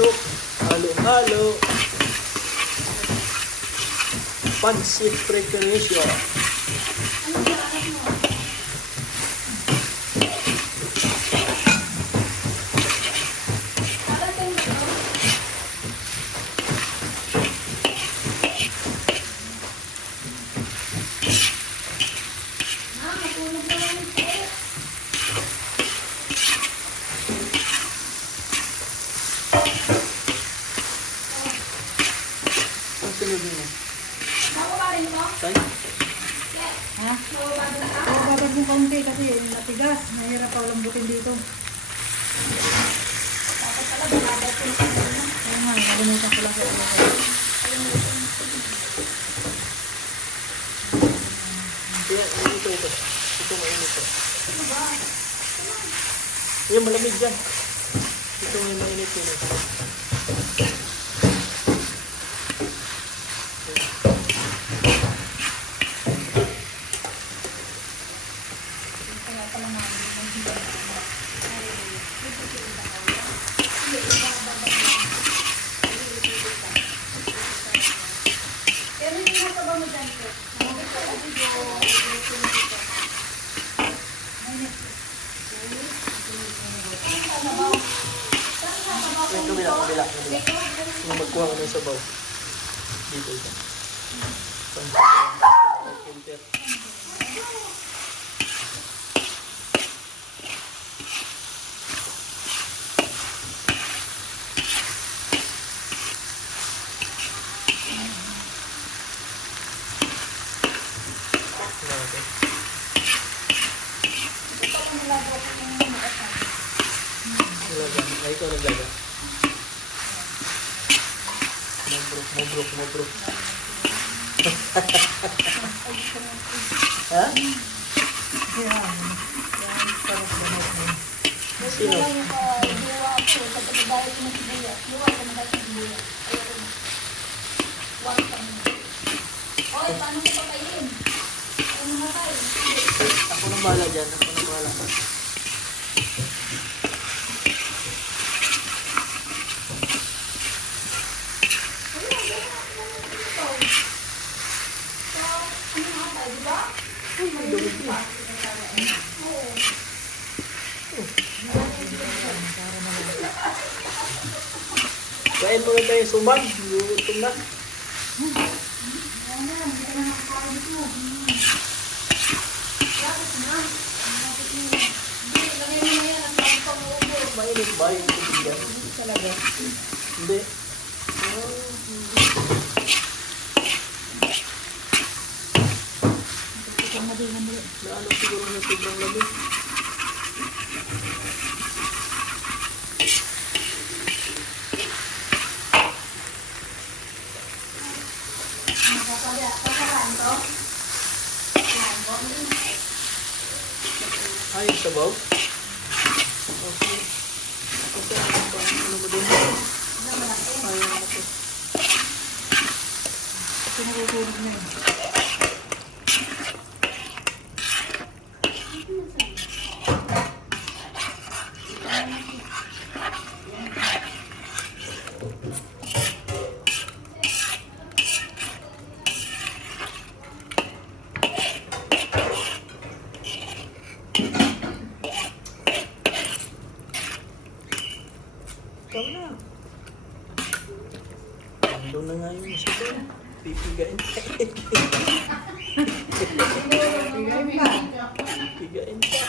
halo-halo. Halo-halo. Pancit preparation. Ang sunod mo? Tay? Ha? Bababad mo kaunti kasi natigas. Mahirap pa lambutin dito. Ayun nga, nakalimutan ko lang sa ulo. Ito. Ito mainit to. Yung malamig dyan. Ito may mainit yun. Kabila. Yung magkuha ka ng sabaw. Dito ito. Filter. Ay, ikaw naglaga. Mobrok. Ha? Sino? Ako nang bahala dyan. Kain mo na tayo suman. Gutom na. Mainit ba yung tubig yan? Talaga. Hindi. Naalok siguro na sobrang lamig. Ayos sabaw? Okay. Okay, ano mo din? Ayaw mo ito. Sinukukulit na yun. Ikaw na. Ando na nga yung sabaw. Pipigain. Pipigain pa.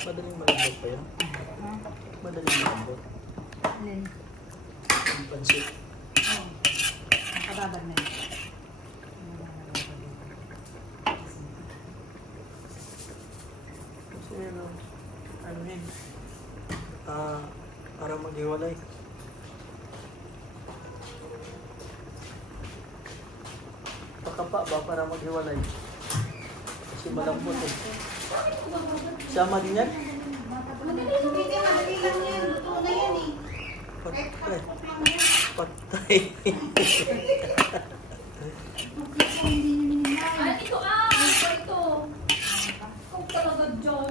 Madaling malambot pa yun. Madaling malambot. Alin? Yung pansit. Oo. Nakababad na yun. Kasi ano yun, para maghiwalay. tapa ba para maghiwalay. Kasi malambot eh. Sama din yan? Hindi, madali lang yan. Luto na yan eh. Patay. Patay. Ay, ito ito. Kung talaga John.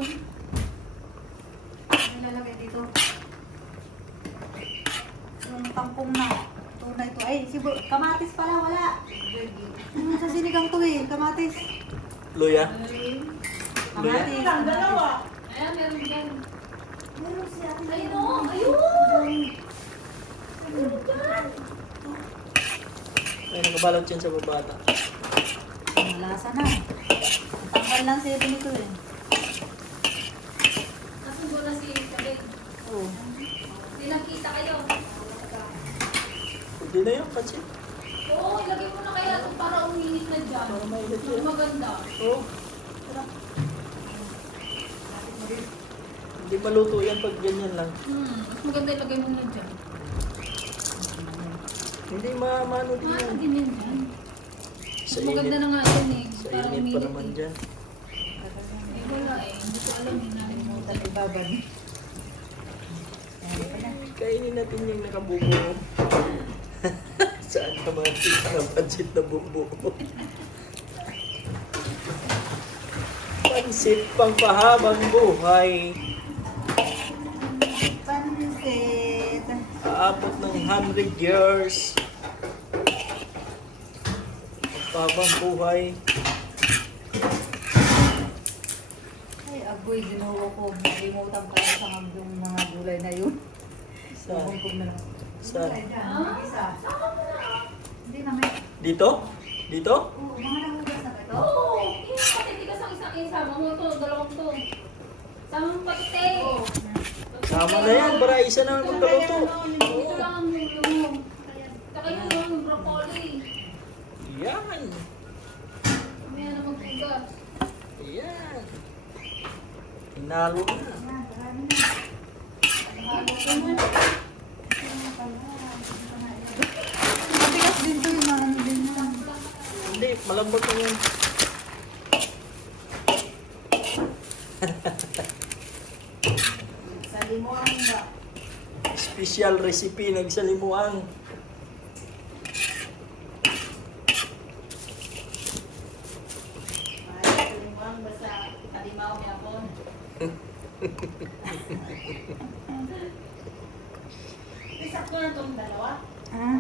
Nilalagay dito. Yung tangkong na. Tuna ito. Ay, kamatis pala, wala. Sa sinigang to eh, kamatis. Luya? Kamatis. Dalawa. Ayan, meron dyan. Meron siya. Ayun o, ayun. Meron dyan. Ay, nakabalot yan sa babata. Malasa na. Tanggal lang siya nito eh. Nasundo na si Kabig. Oo. Hindi nakita kayo. Hindi na yun, pansin. Oo, ilagay mo na kaya ito para uminit na dyan. Para mainit Mas yan. maganda. Oo. Hindi maluto yan pag ganyan lang. Mas maganda ilagay mo na dyan. Hindi mamano din Ano yan. din yan dyan? Sa Mas maganda init. na nga yan eh. Sa Para init pa uminit naman eh. dyan. Eh wala eh. Hindi ko alam eh. Nalimutan. Ibabad. Kainin natin yung nakabubo. Saan ka makikita ng pansit na bubo? Pansit pang pahabang buhay. Pansit. Aabot ng 100 years. Pagpahabang buhay. Ay, agoy, ginuho ko. Nalimutan pa sa yung mga gulay na yun. Saan? Sabong na lang. Saan? Isa. Hindi naman. Dito? Dito? Oo, mga nahugas na ba ito? Oo! Hindi pati tigas ang isang isama mo ito. Dalawang to. Sama mo pati. Sama na yan. Para isa na magkaluto. Ito lang ang yung. Saka yung broccoli. Yan. Mamaya na magpugas. Yan. Inalo na. Yan, marami na. Halo ka na. Mabigas din to yung mga ano din na. Hindi, malambot na yan. Sa limuan ba? Special recipe nagsalimuang. Ay, limuang basta kalimaw niya po. Isakto na itong dalawa. Ah.